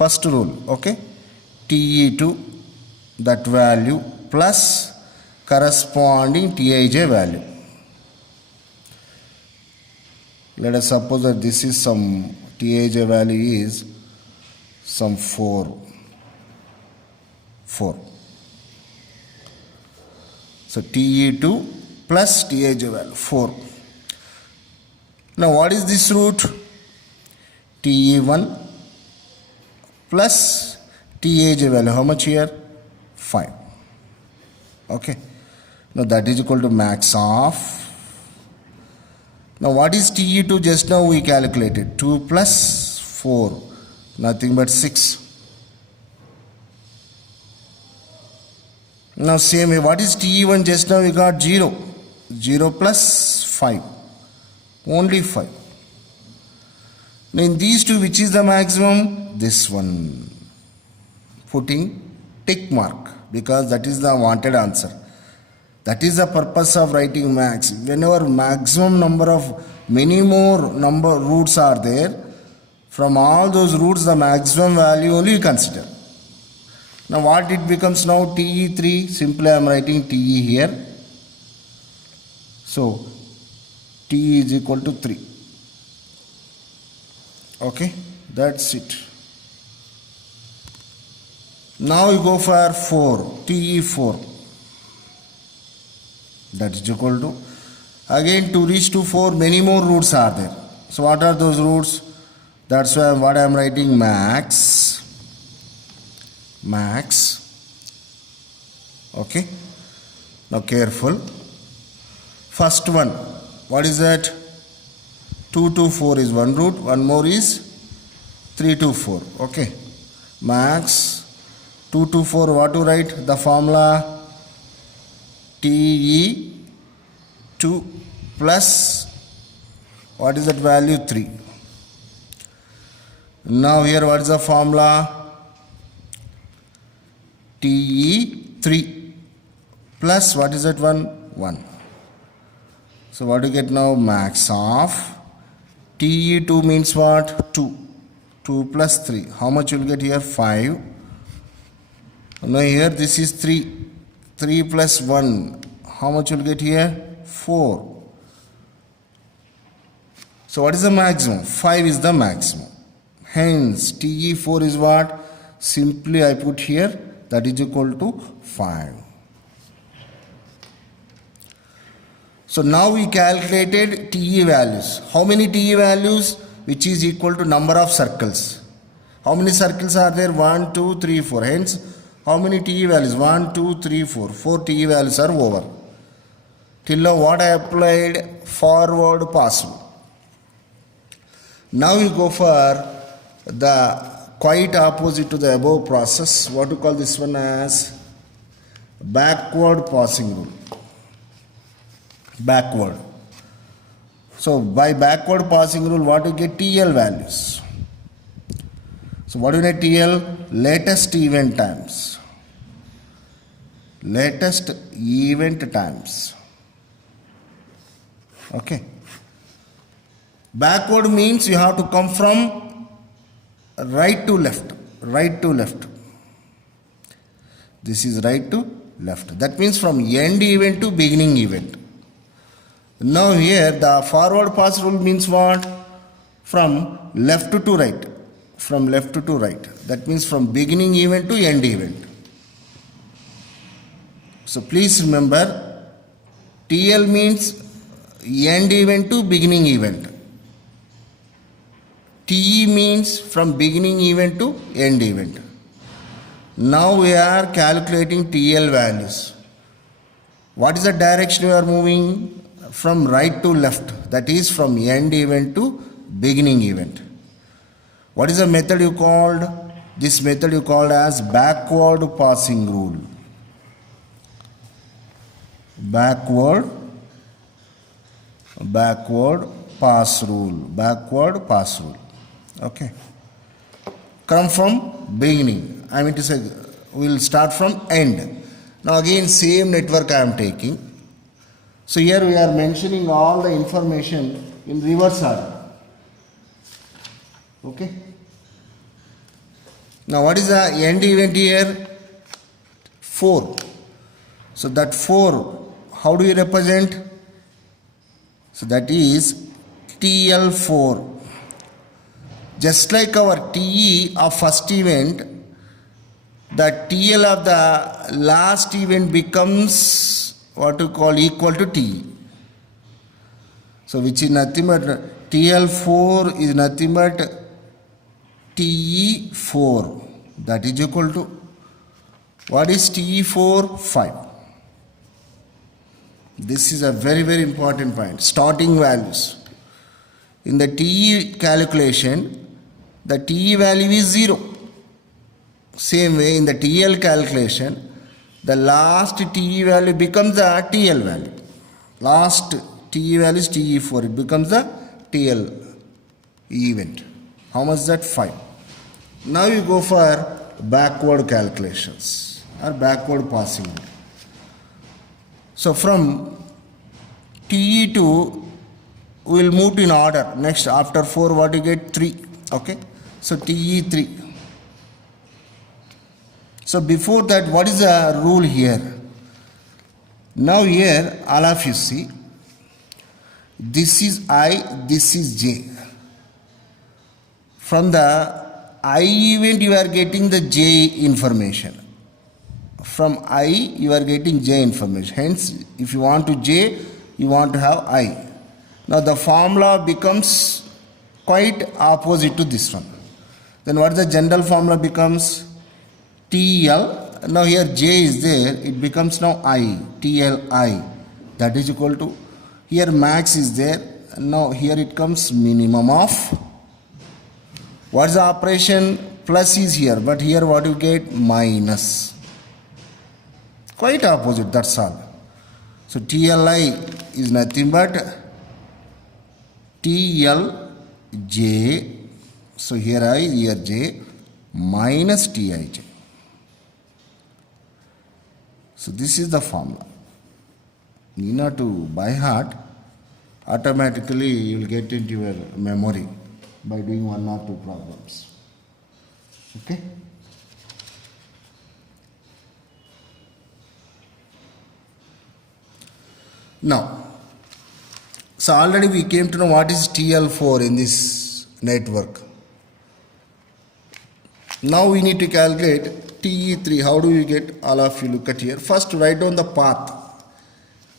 First rule, okay, TE2 that value plus corresponding Tij value. Let us suppose that this is some Tij value is some 4. So TE2 plus Tij value 4. Now what is this root? TE1 plus Tij value, how much here? 5. Okay. Now that is equal to max of. Now what is TE2? Just now we calculated. 2 plus 4. Nothing but 6. Now same way, what is TE1? Just now we got 0. 0 plus 5. Only 5. Now in these two, which is the maximum? This one. Putting tick mark, because that is the wanted answer. That is the purpose of writing max. Whenever maximum number of many more number roots are there, from all those roots the maximum value only you consider. Now what it becomes now? TE3. Simply I am writing TE here. So TE is equal to 3. Okay, that's it. Now you go for 4, TE4. That is equal to, again to reach to 4 many more roots are there. So what are those roots? That's why what I am writing max. Okay, now careful. First one, what is that? 2 to 4 is one root, one more is 3 to 4. Okay, max 2 to 4, what to write? The formula TE2 plus, what is that value? 3. Now here what is the formula? TE3 plus, what is that one? 1. So what do you get now? Max of TE2 means what? 2. 2 plus 3. How much you will get here? 5. Now here this is 3. 3 plus 1. How much you will get here? 4. So what is the maximum? 5 is the maximum. Hence TE4 is what? Simply I put here, that is equal to 5. So now we calculated TE values. How many TE values? Which is equal to number of circles. How many circles are there? 1, 2, 3, 4. Hence, how many TE values? 1, 2, 3, 4. 4 TE values are over. Till now what I applied? Forward pass rule. Now you go for the quite opposite to the above process. What to call this one as? Backward passing rule. Backward. So by backward passing rule, what you get? TL values. So what do you need? TL? Latest event times. Latest event times. Okay. Backward means you have to come from right to left. Right to left. This is right to left. That means from end event to beginning event. Now here the forward pass rule means what? From left to right. From left to right. That means from beginning event to end event. So please remember, TL means end event to beginning event. TE means from beginning event to end event. Now we are calculating TL values. What is the direction we are moving? From right to left. That is from end event to beginning event. What is the method you called? This method you called as backward passing rule. Backward pass rule. Backward pass rule. Okay. Come from beginning. I mean to say, we will start from end. Now again same network I am taking. So here we are mentioning all the information in reverse order. Okay. Now what is the end event here? 4. So that 4, how do you represent? So that is TL4. Just like our TE of first event, the TL of the last event becomes what you call equal to TE. So which is nothing but TL4 is nothing but TE4. That is equal to, what is TE4? 5. This is a very, very important point. Starting values. In the TE calculation, the TE value is 0. Same way in the TL calculation, the last TE value becomes the TL value. Last TE value is TE4. It becomes the TL event. How much is that? 5. Now you go for backward calculations or backward passing. So from TE to, we will move in order. Next, after 4, what you get? 3. Okay. So TE3. So before that, what is the rule here? Now here, all of you see, this is I, this is J. From the I event, you are getting the J information. From I, you are getting J information. Hence, if you want to J, you want to have I. Now the formula becomes quite opposite to this one. Then what the general formula becomes? TL. Now here J is there, it becomes now I, TLI. That is equal to, here max is there, now here it comes minimum of, what is the operation? Plus is here, but here what you get? Minus. Quite opposite, that's all. So TLI is nothing but TLJ. So here I, here J, minus TIJ. So this is the formula. You need not to by heart. Automatically you will get into your memory by doing 1 or 2 problems. Okay? Now, so already we came to know what is TL4 in this network. Now we need to calculate TE3. How do we get? All of you look at here. First write down the path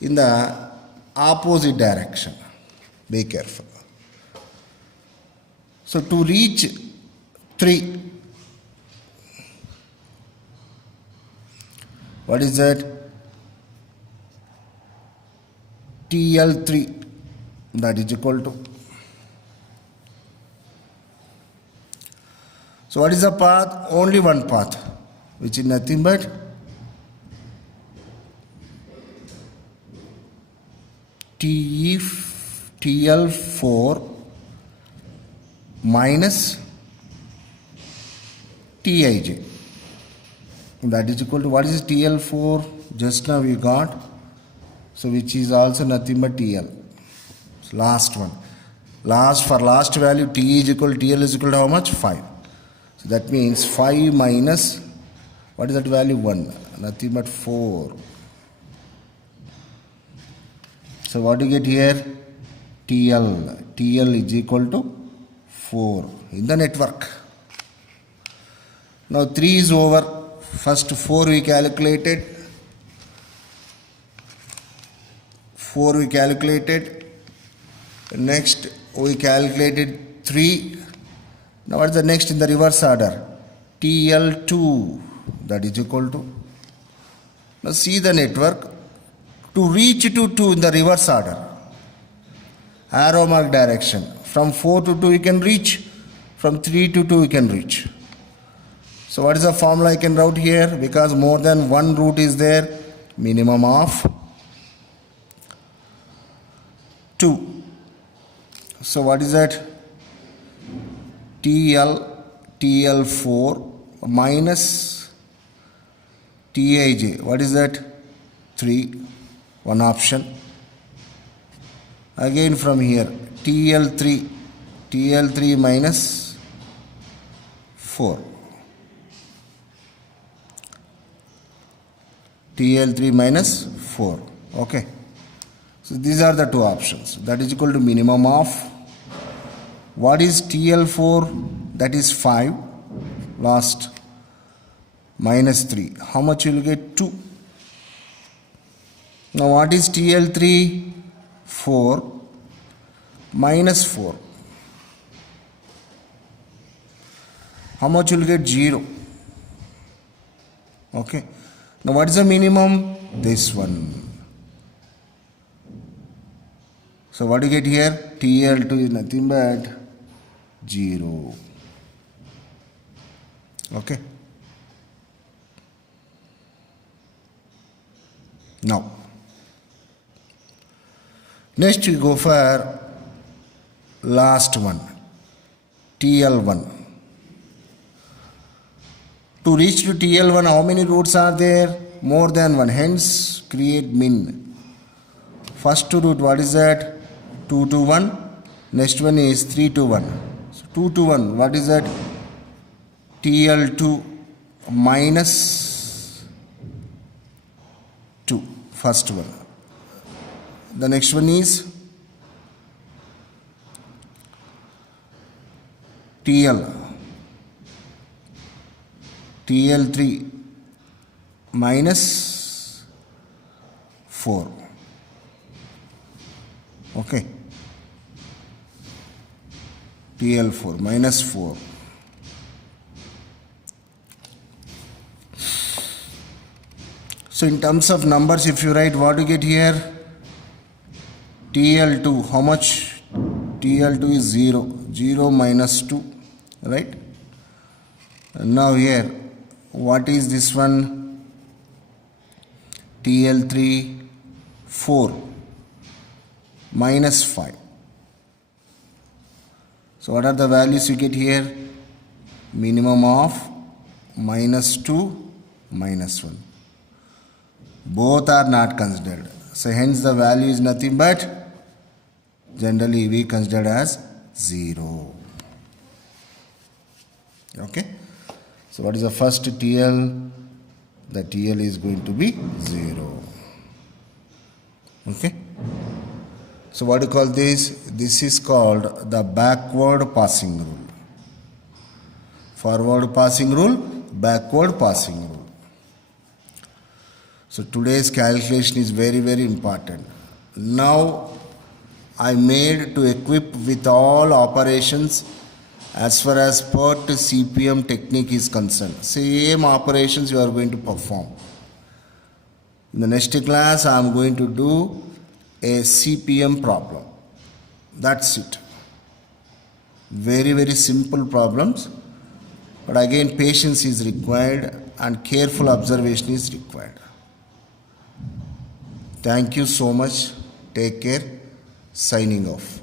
in the opposite direction. Be careful. So to reach 3, what is that? TL3, that is equal to. So what is the path? Only one path, which is nothing but TL4 minus TIJ. That is equal to, what is TL4? Just now we got. So which is also nothing but TL. So last one. For last value, T is equal to TL is equal to how much? 5. So that means 5 minus, what is that value? 1. Nothing but 4. So what do you get here? TL. TL is equal to 4 in the network. Now 3 is over. First 4 we calculated. 4 we calculated. Next we calculated 3. Now what is the next in the reverse order? TL2, that is equal to. Now see the network. To reach to 2 in the reverse order, arrow mark direction. From 4 to 2 you can reach. From 3 to 2 you can reach. So what is the formula I can write here? Because more than one route is there, minimum of 2. So what is that? TL4 minus TIJ. What is that? 3. One option. Again from here, TL3 minus 4. TL3 minus 4. Okay. So these are the two options. That is equal to minimum of, what is TL4? That is 5. Last, minus 3. How much you will get? 2. Now what is TL3? 4 minus 4. How much you will get? 0. Okay. Now what is the minimum? This one. So what do you get here? TL2 is nothing but 0. Okay. Now, next we go for last one, TL1. To reach to TL1, how many roots are there? More than one. Hence, create min. First root, what is that? 2 to 1. Next one is 3 to 1. So 2 to 1, what is that? TL2 minus 2. First one. The next one is TL3 minus 4. Okay. TL4 minus 4. So in terms of numbers, if you write, what do you get here? TL2, how much? TL2 is 0. 0 minus 2, right? And now here, what is this one? TL3, 4 minus 5. So what are the values you get here? Minimum of minus 2, minus 1. Both are not considered. So hence the value is nothing but, generally we consider as 0. Okay. So what is the first TL? The TL is going to be 0. Okay. So what do you call this? This is called the backward passing rule. Forward passing rule, backward passing rule. So today's calculation is very, very important. Now I made to equip with all operations as far as PERT CPM technique is concerned. Same operations you are going to perform. In the next class I am going to do a CPM problem. That's it. Very, very simple problems. But again, patience is required and careful observation is required. Thank you so much. Take care. Signing off.